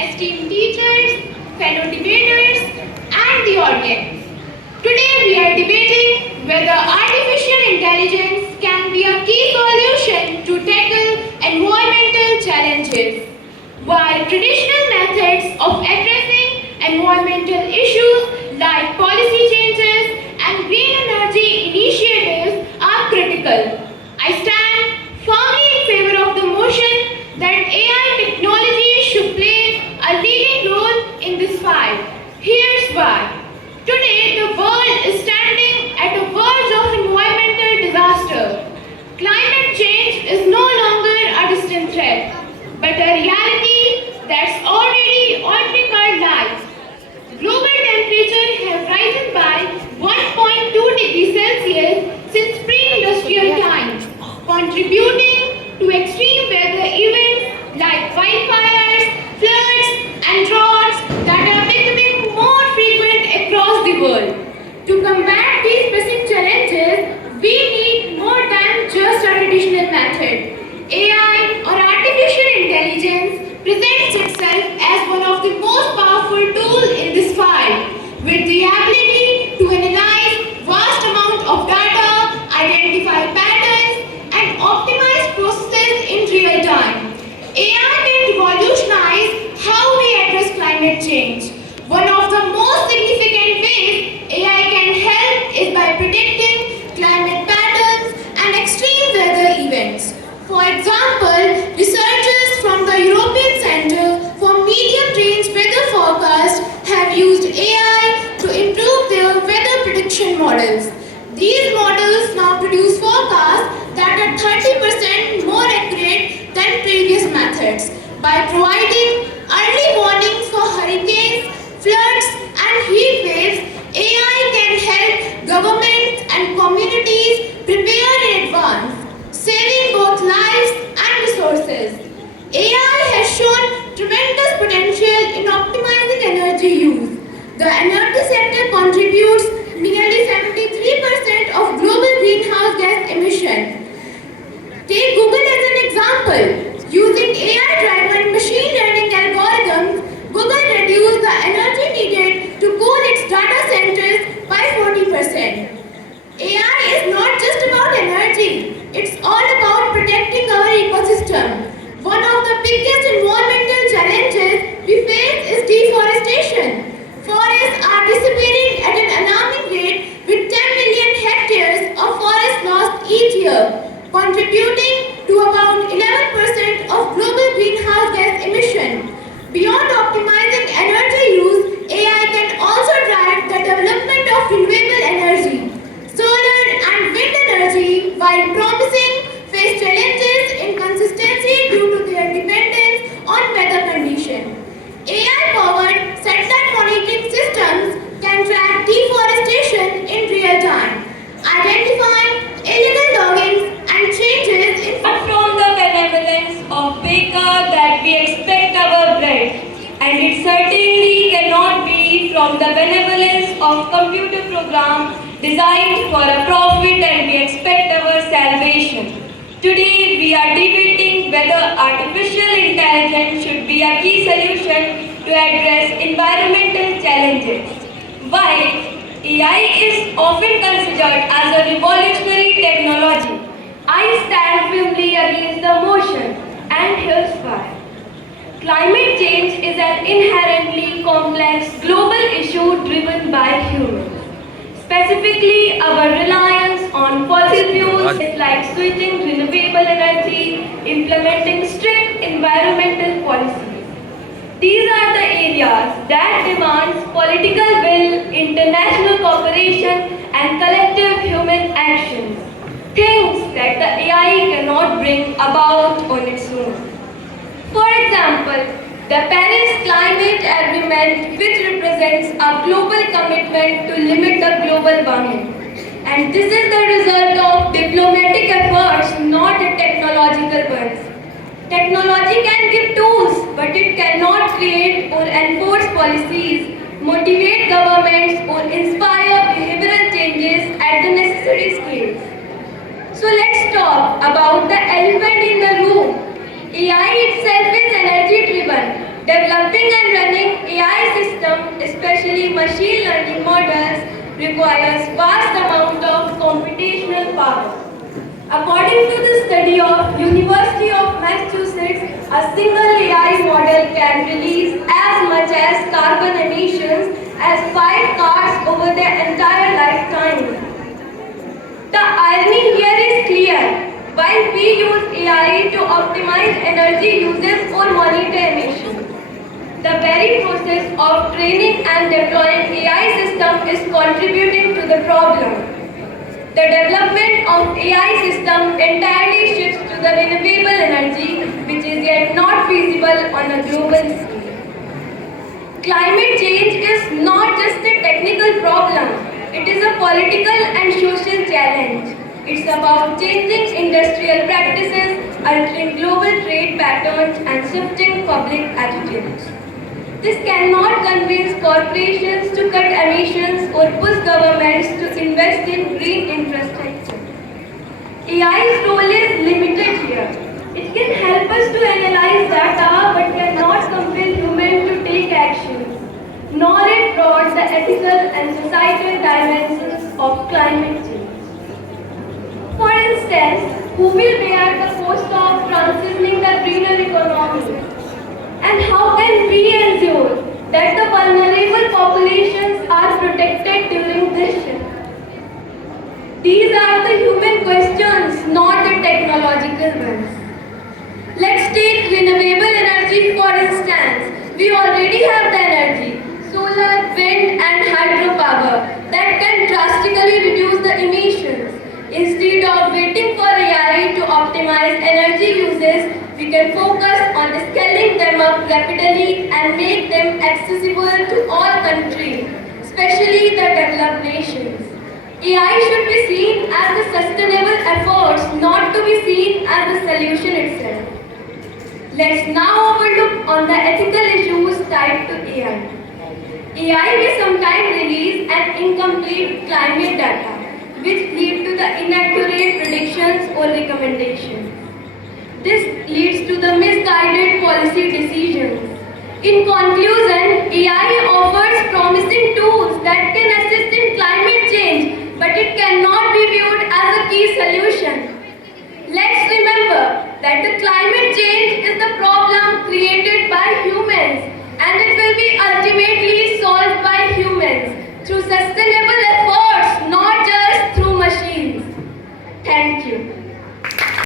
esteemed teachers, fellow debaters, and the audience. Today we are debating whether artificial intelligence can be a key solution to tackle environmental challenges, while traditional methods of addressing environmental issues like policy changes and green energy initiatives are critical. I stand firmly in favor of the motion that AI technology should play a leading role in this fight. Here's why. Today, the world is standing at the verge of environmental disaster. Climate change is no longer a distant threat, but a reality that's already altering our lives. Global temperatures have risen by 1.2 degrees Celsius since pre-industrial times, contributing to extreme weather events like wildfires, floods, and droughts that are becoming more frequent across the world. To combat these pressing challenges, we need more than just a traditional method. AI or artificial intelligence presents itself as one of the most powerful tools in this fight, with the ability to analyze vast amounts of data, identify patterns, and optimize processes in real time. AI can revolutionize how we address climate change. One of the most significant ways AI can help is by predicting climate patterns and extreme weather events. For example, researchers from the European Centre for Medium-Range Weather Forecast have used AI to improve their weather prediction models. These models now produce forecasts that are 30% more accurate than previous methods. By providing early warnings for hurricanes, floods, and heat waves, AI can help governments and communities prepare in advance, saving both lives and resources. AI has shown tremendous potential in optimizing energy use. The energy sector contributes nearly 73% of global greenhouse gas emissions. Take Google as an example. Using AI-driven machine learning algorithms, Google reduced the energy needed to cool its data centers by 40%. AI is not just about energy, it's all about protecting our ecosystem. One of the biggest environmental challenges we face is deforestation. Forests are disappearing at an alarming rate, with 10 million hectares of forest lost each year, contributing to about 11% of global greenhouse gas emissions. Beyond optimizing energy use, AI can also drive the development of renewable energy. Solar and wind energy, while promising, face challenges in consistency due to their dependence on weather conditions. AI-powered satellite monitoring systems can track deforestation in real time, identifying illegal logging and changes in Not from the benevolence of baker that we expect our bread, and it certainly cannot be from the benevolence of computer program designed for a profit and we expect our salvation. Today we are debating whether artificial intelligence should be a key solution to address environmental challenges. While AI is often considered as a revolutionary technology, I stand firmly against the motion, and here's why. Climate change is an inherently complex global issue driven by humans. Specifically, our reliance on fossil fuels like switching renewable energy, implementing strict environmental policies. These are the areas that demands political will, international cooperation, and collective human actions. Things that the AI cannot bring about on its own. For example, the Paris Climate Agreement, which represents a global commitment to limit the global warming. And this is the result of diplomatic efforts, not a technological ones. Technology can give tools, but it cannot create or enforce policies, motivate governments, or inspire behavioral changes at the necessary scale. So let's talk about the elephant in the room. AI itself is energy driven. Developing and running AI system, especially machine learning models, requires vast amount of computational power. According to the study of University of Massachusetts, a single AI model can release as much as carbon emissions as 5 cars over their entire lifetime. The irony here is clear. While we use AI to optimize energy usage or monitor emissions, the very process of training and deploying AI system is contributing to the problem. The development of AI system entirely shifts to the renewable energy, which is yet not feasible on a global scale. Climate change is not just a technical problem, it is a political and social challenge. It's about changing industrial practices, altering global trade patterns, and shifting public attitudes. This cannot convince corporations to cut emissions or push governments to invest in green infrastructure. AI's role is limited here. It can help us to analyze data but cannot compel humans to take action, nor it brought the ethical and societal dimensions of climate change. For instance, who will bear the cost of transitioning the greener economy? And how can we ensure that the vulnerable populations are protected during this shift? These are the human questions, not the technological ones. Let's take renewable energy for instance. We already have the energy, solar, wind and hydropower that can drastically reduce the emissions. Instead of waiting for AI to optimize energy uses, we can focus on scaling them up rapidly and make them accessible to all countries, especially the developed nations. AI should be seen as a sustainable effort, not to be seen as a solution itself. Let's now overlook on the ethical issues tied to AI. AI may sometimes release an incomplete climate data, which lead to the inaccurate predictions or recommendations. This leads to the misguided policy decisions. In conclusion, AI offers promising tools that can assist in climate change, but it cannot be viewed as a key solution. Let's remember that the climate change is the problem